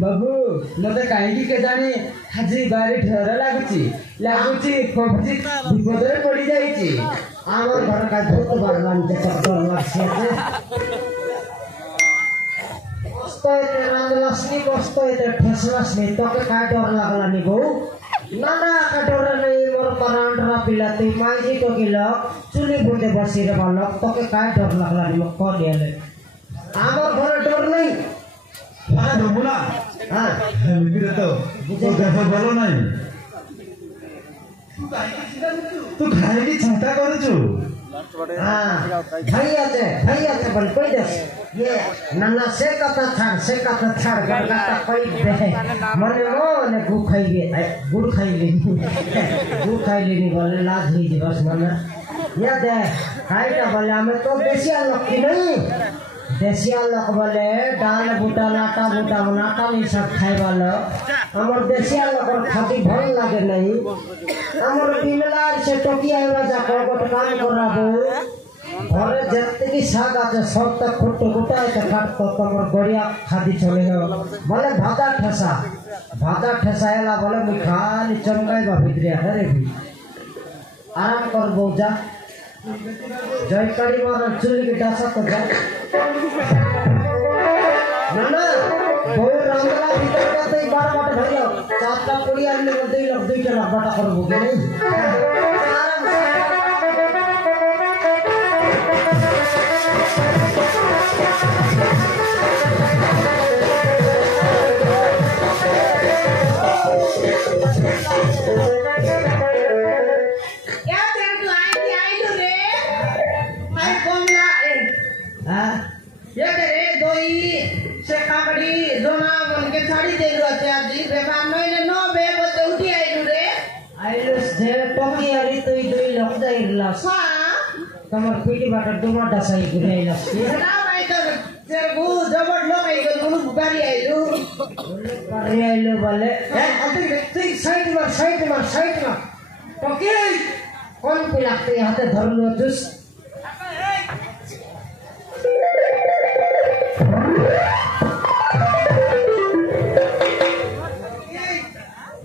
बाबू मत कहीं के जाने आज बारी डर लगुच कभी विपद पड़ जाइए आम घर का भूत बारलान डर लगसी कष्ट रांधलासनी कष्ट ठेसलासनी तक का डर लगलानी बो नाना का डर नहीं मोर परांडरा पिला तुई माइजी तो किलो चुली बुंदे बसी रे बालक तक का डर लगलानी मो कौन ले आम घर डर नहीं अरे बबुला हां मित्र तो देखो बोलो नहीं तू खाए की चिंता करू छु हां भैया ते बल कोई दे ये नन्ना से कथा छाड़ गरगा ता कोई दे मने मोने गु खाइले गुड़ खाइले गु खाइले नि बोले लाज ही दिवस मना या दे खाइटा बोले हमें तो देसिया लोग की नहीं देसिया लोग बोले डाल बूटा लाटा बूटा बनाता नहीं सब खाए वाला हमर देसिया लोग खाती भल लागे नहीं हमर बिमलार से टोकिया राजा को काम कराबो घरे जत्ते की साग আছে सब तक खुट गुटाए त काट तो तमर गड़िया खादी चले बोले भादा ठेसाएला बोले मुखाली चंगाई बा भितरे हरे भी आराम कर बोजा जयकारी मार चुली की डासा तो जा नाना बहु रामला भीतर का तो 12 बाटे भइलो चारटा पुड़ी आने में देई लग दुईटा बाटा करबो के नहीं तमर पीटी बाटा दुमाटा सही गुने लस्सी ना भाई तो तेरे को जबर लो भाई को गुनु गाड़ी आइलो बोले अंते साइड मार तो के कौन पे लगते हाथे धर लो जूस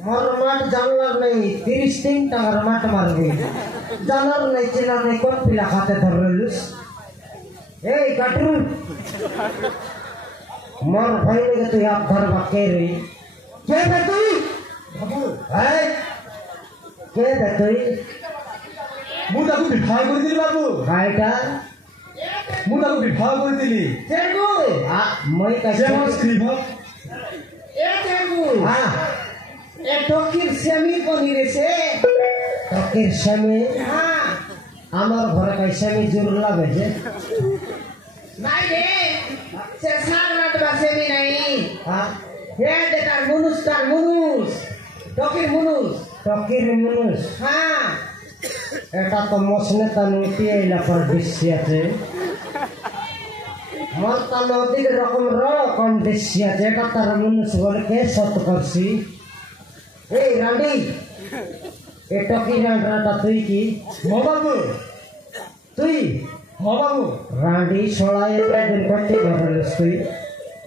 मरमाट जानवर नहीं 30 दिन तक माट मार गई जानवर नहीं चिना नहीं कौन पिला खाते धर लुस ए कटरू मर भाई ने तो आप घर बाके रे के बे तू है के बे तू मुदा को बिठा कर दिली बाबू काईटा मुदा को बिठा कर दिली तेरगु आ मई का सेमस क्रीम ए तेरगु हां ए टोकिर सेमी कोनी रे से टोकिर सेमी हां আমার ঘরে কই সেমি জরুর লাগে যে নাই রে সে সাগরাত বাসেমি নাই হ্যাঁ হে দে তার মুনুস টকির মুনুস হ্যাঁ এটা তো মসনে তানুতি এলা পর দিছিয়াছে মস্তা নদীর রকম রকম দিছিয়াছে এটা তার মুনুস বলে কে সত করছি এই রান্ডি এ টকি রান্ডাটা তুই কি বাবু তুই বাবু রান্ডি ছড়ায় দিন কোনটি মরলস তুই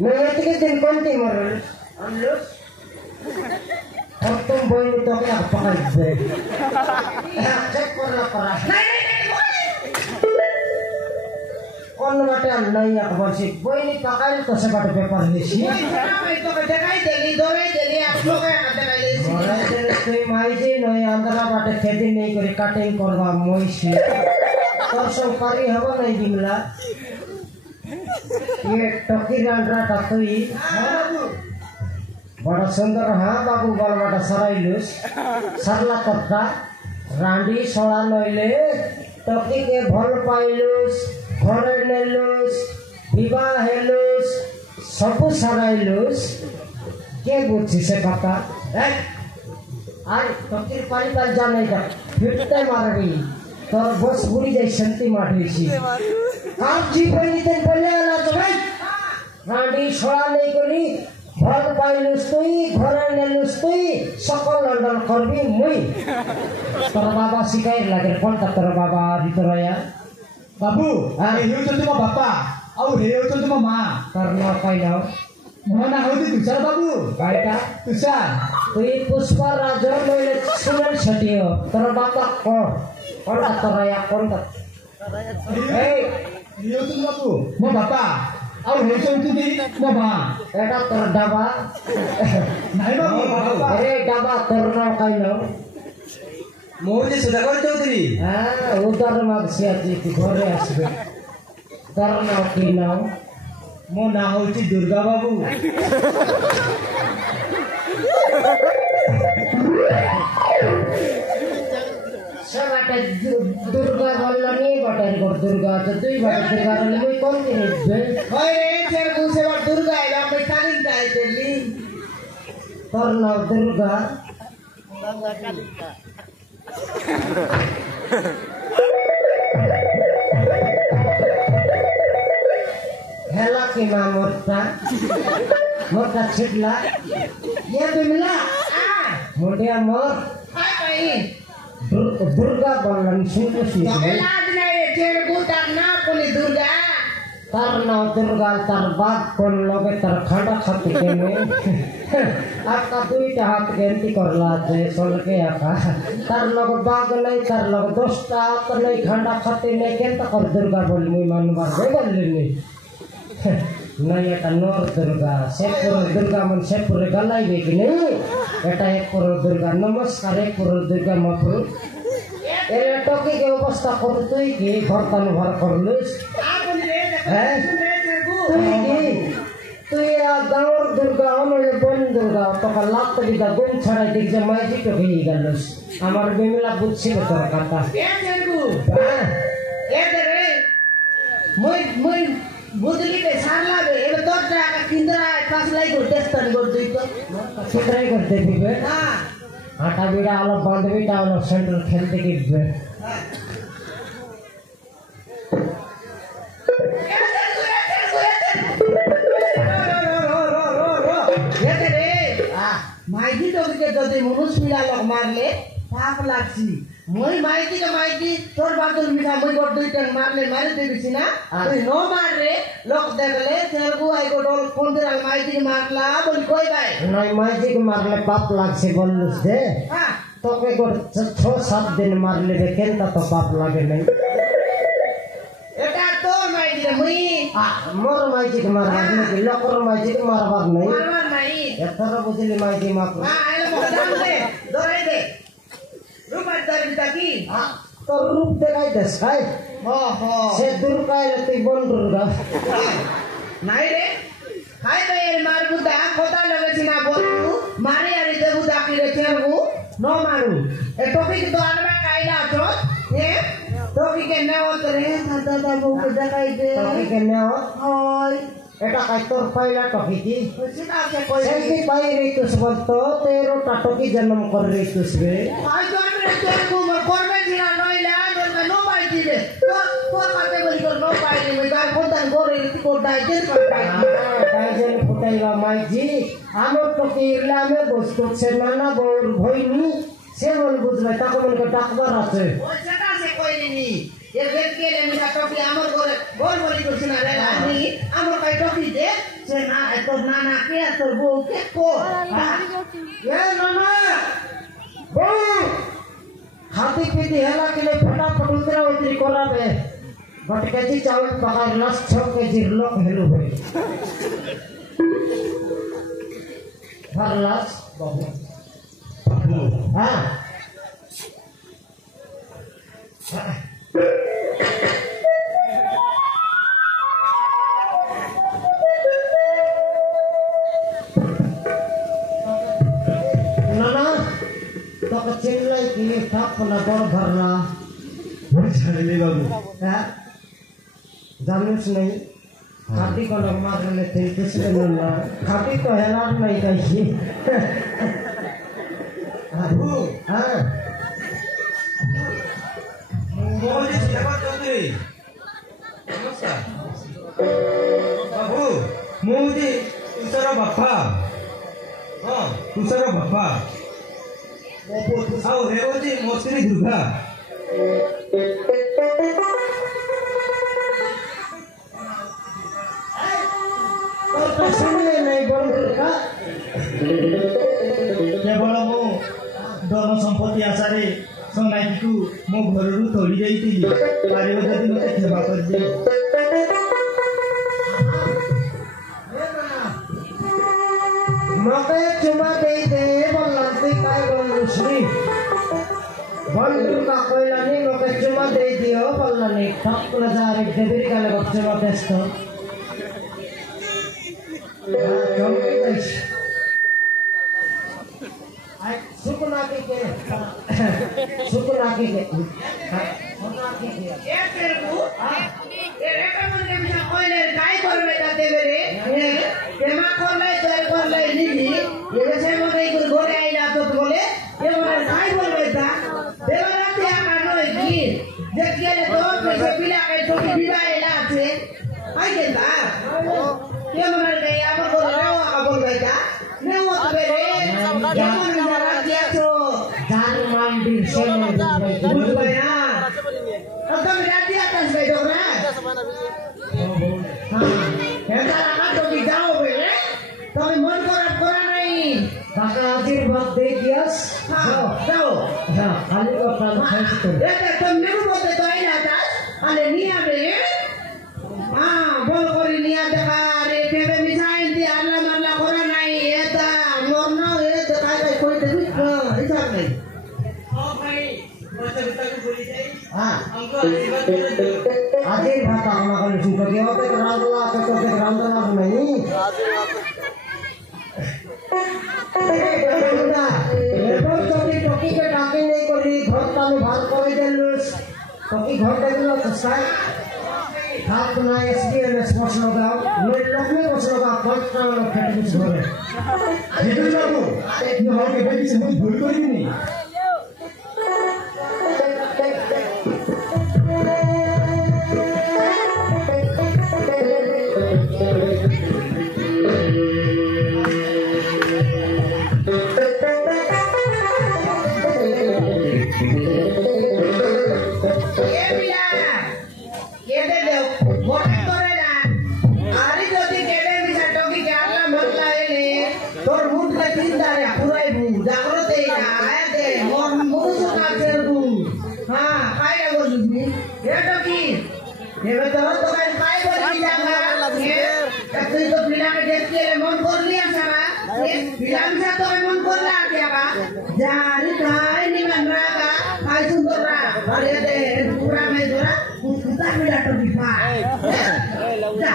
না এতকে দিন কোনটি মরলস আমলস तुम बोल तो क्या पकड़ दे चेक करना पड़ा कौन बाटे नहीं अखबार से बोल नहीं पकड़ तो से बाटे पेपर लेसी मैं तो देखाई देली दोरे देली आप लोग देखाई लेसी बोले तुई माइजी नहीं अंदर बाटे खेती नहीं करी कटिंग करवा मोइसी तो सरकारी हवा नहीं बिमला ये टकी रांडरा ततुई बड़ा सुंदर हाँ बाबू बाल बड़ा सराइलुस सरला तत्ता रांडी सोला नइले टकी के भल पाइलुस घरे नेलुस विवाह हेलुस सब सराइलुस के बुझी से कथा आय टकी पाली पाल जाने का फिरते मारबी तोर बस बुरी जाई संति माठीसी काम जी पहली दिन पहले आला तो भाई रांडी सोला नहीं करी भल पाइलुस तुई घरे नेलुस तुई सकल लंडन करबी मुई तोर बाबा सिकाई लागे कोन त तोर बाबा रितरया बाबू हे हो तो तुम बापा और हे हो तो तुम मां करना पाइलो ମୋ ନାଁ ହଉଛି ତୁଷାର ବାବୁ। କାଇଟା ତୁଷାର। তুই পুষ্পরাজ লইলে সুরের ছটিও তোর বাবা কোনটা তোর কোনটা এই ଇଏ ହଉଛନ୍ତି ବାବୁ ମୋ ବାପା ଆଉ ହେଉଛନ୍ତି ମୋ ମା। এটা তোর ডাবা ନାଇଁ ବାବୁ ବାପା। আরে ডাবা তোর নাম কাইলো ମୁଁ ହଉଛି ସୁଧାକର ଚୌଧୁରୀ। হ্যাঁ উদার মাগছি আছি তুই ঘরে আসবে তোর নাম কি নাম ମୋ ନାଁ ହଉଛି ଦୁର୍ଗା ବାବୁ। সে বাটে দুর্গা বললানি বাটার কর দুর্গা আছে তুই বাটে দুর্গা বললি মুই কোন জিনিস বে ওই রে ফের গুছে বার দুর্গা এলা আমি কালিন যাই দিলি। তোর নাম দুর্গা হেলা কি মা মোরটা ছিটলা ইয়ে বিমলা মোটিয়া মোর হাই ভাই দুর্গা বললাম শুনছি তবে লাজ নাই রে ফের গুতার না কোনি দুর্গা। তার নাম দুর্গা তার বাপ কোন লগে তার খাটা খাতে কেনে আকা দুইটা হাত গেন্তি করলা আছে সলকে আকা তার লগ বাগ নাই তার লগ 10টা হাত নাই খান্ডা খাতে নাই কেনতা কর দুর্গা বলি মুই মানবার দে বললি নি নাই এটা নর দুর্গা শেপুর দুর্গা মন শেপুরে গলাইবে কি নেই এটা একপুর দুর্গা নমস্কার একপুর দুর্গা মাপুর এর টকি কে অবস্থা কর তুই কি ঘরতান ভর করলিস আপনি রে হ্যাঁ শুনে ফের গু তুই কি তুই গাঁৱৰ দুর্গা অনলে বন দুর্গা তোকে লাভ দিদা গুম ছাড়াই দেখছে মাইজি টকে গেলস আমার বিমলা বুঝছিল তোর কথা এ ফের গু হ্যাঁ এ রে মই বুঝলি বে সারলাবে এবে তোর টাকা কিন্দরা কাছলাই করতে স্থান কর দিই তো। সুতরাই করতে দিবে হ্যাঁ আটা বিড়া আলো বান্ধবীটা আলো সেন্ট্রাল খেলতে গিয়ে মাইকি তোকে যদি মনুষ মিলা লোক মারলে পাপ লাগছি মই মাইকি তোর বাদল মিঠা মই গড দুইটা মারলে মারি দেবিছি না তুই নো মারলে লোক দেখলে তেরগু আই গডল কোনদিন মাইকি মারলা বলি কই ভাই নাই মাইজিকে মারলে পাপ লাগছে বললুস দে হ্যাঁ তোকে 6-7 দিন মারলে বে কেনটা তো পাপ লাগে নাই এটা তোর মাইকি মুই মোর মাইজিকে মারবার নাকি লোকর মাইজিকে মারবার নাই মারবার নাই এতর বুঝলি মাইজি মাপ হ্যাঁ আইলে মদান দে ধরে দে রূপার দরবিতা কি তোর রূপ দেখাই দেশ খাই হ হ সে দুর্গায় তুই বল দুর্গা নাই রে হাই ভাই এর মারবুদা কথা লাগেছি না বলবু মারি আরি দেবু দাকি রে ফেরবু নো মারু এ টপিক তো আনবা কাইলা আছো এ টপিক এ নেও রে দাদা বাবু কে দেখাই দে টকিকে নেও হয় এটা কাই তোর পাইলা টকিকি সেটা আছে কই সেই পাই রিতুস বলতো 13টা টকি জন্ম করে রিতুস বে আই তো আমি ফেরবু মোর করবে দিনা নইলা নো পাই দিবে তোর কাছে বলি তোর নো পাই নি মই গায় ফোনটান করে কোড দাই দে পাই তাই জন্য ফুটাইবা মাইজি আমার টকি ইরলামে বসছে নানা বউর ভইনি সে বল বুঝবে তাকে মনকে ডাকবার আছে ওই সেটা আছে কই নি এ বেদ কে লে মিটা টপি আমার করে বল বলি করছ না রে আমি আমার কাই টপি দে সে না তোর নানা কে তোর বউ কে কো এ নানা বউ হাতি পিটি হেলা কেলে ফটাফট উতরা উতরি করাবে গট কেজি চাউল পাকার লাস 6 কেজির লোক হেলু হই ভারলাস বাবু হ্যাঁ নানা তোকে চিনলাই কি ঠাপ না বড় ভরলা ছাড়িনি বাবু। হ্যাঁ জানিস নাই খাটি কোনো মারলে তুই কিছু না খাটি তো হেলার নাই কাইছি বাবু হ্যাঁ মোহলি সুধাকর চৌধুরী নমস্কার বাবু ମୁଁ ହଉଛି ତୁଷାର ବାପା ହଁ ତୁଷାର ବାପା ଆଉ ହେ ହଉଛି ମୋ ସ୍ତ୍ରୀ ଦୁର୍ଗା তোর তো শুনলে নাই বড় କେବଳ ମୁଁ ଧନ ସମ୍ପତ୍ତି ଆଶାରେ ସନାଇକୁ ମୋ ଘରରୁ ତୋଳି ଯାଇଥିଲି ପାରିବ ଯଦି ମୋତେ କ୍ଷମା କରିଦିଅ मके चुमा दे दे बोलती काय बोलुसरी बंधु का कोयला नहीं मके चुमा दे दियो बोलनी ठक नजार देबरी काले चुमा देस्तो चमके गइस आई सुकुना के ए तेरको ए रेटा मंदे बिना कोइले काय करबे ता देबरे केमा करलाई तोर करलाई निजी ये से मते को घरे आइला तो बोले ये मारे काय बोलबे ता देवराती आका नय की देखिए तो पैसे पिला के छोटी बिबाइला আছে आई के ता ये मारे के आबर को राव आका बोलबे ता ने वो तो बेरे जेमन जरा दियाছো जान मंदिर से बोलबे ना एकदम राती आकाश में डोरा এটা রাখা তো কি যাও বেরে তুমি মন করা নাই কাকা আশীর্বাদ দে দিয়াস যাও হ্যাঁ খালি কথা খাইছি তো এটা তুমি বলতে তো আইনা তা আরে নিয়া বে বল করি নিয়া দেখা রে পেবে মিঠাই দি আল্লাহ মাল্লা করা নাই এটা মোর না এ দেখাই ভাই কইতে তুই হিসাব নাই ও ভাই বসে বিতাকে বলি যাই হ্যাঁ हमको आशीर्वाद করে आदिर भाता हमारा कल सुनकर दिया होते तो रांधला तो के रांधला नहीं এরপর যদি টকিকে ডাকে নেই করি ঘর তালু ভাত করে দিলুস টকি ঘর দিল তো সাই হাত না এসডিএমএস বসলো গাও লই লক্ষ্মী বসলো গাও কয়টা লোক খেতে কিছু হবে যেটু বাবু আপনি আমাকে বেশি মুই ভুল করিনি এবার তো কাল পাই বলি জানা তুই তো পিলাকে দেখতে মন করলি আসারা পিলাম সা তো মন করলা আতিয়াবা জানি তাই নিমান রাগা কাই সুন্দররা আরে দে পুরা মে জোরা কুতা মিলা তো দিপা যা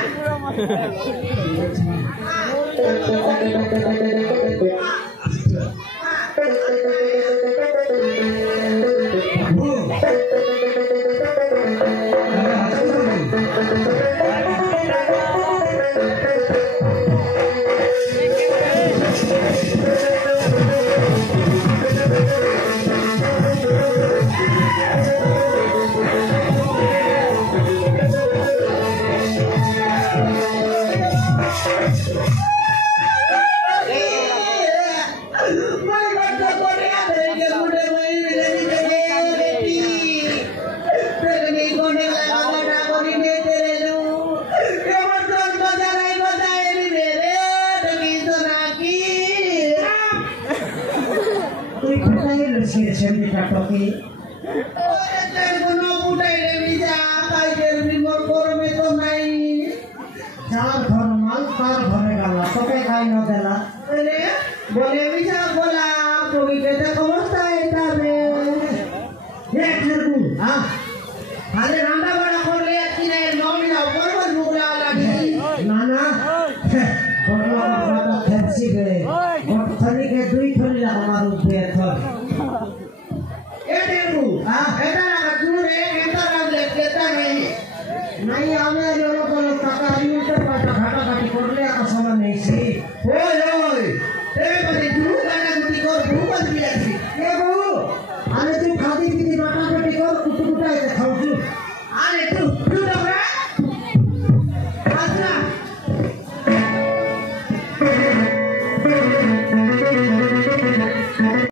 আরে তুই খাদি পিদি